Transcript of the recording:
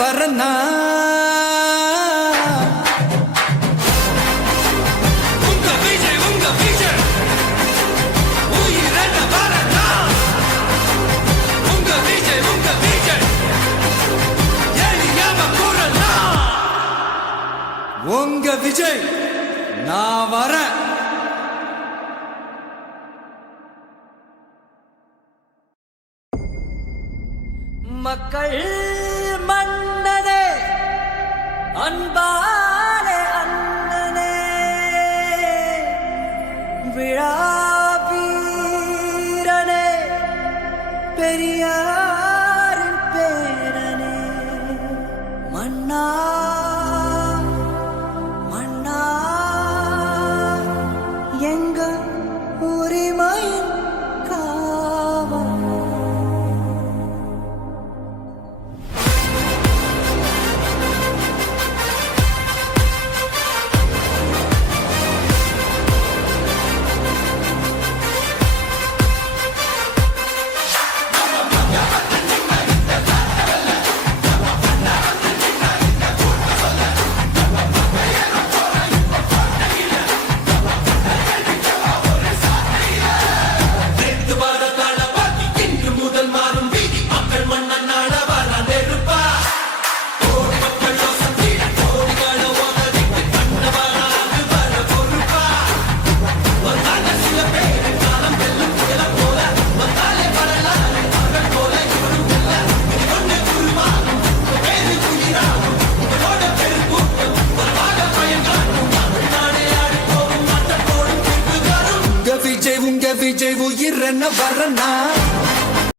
வரனா உங்க விஜய் நான் வரேன். மக்கள் மன்னனே அன்பாலே அண்ணனே விழா வீரனே பெரியாரின் பேரனே மன்னா எங்க உரிமையின் காவல். உங்க விஜய் உயிர் என்ன வரனா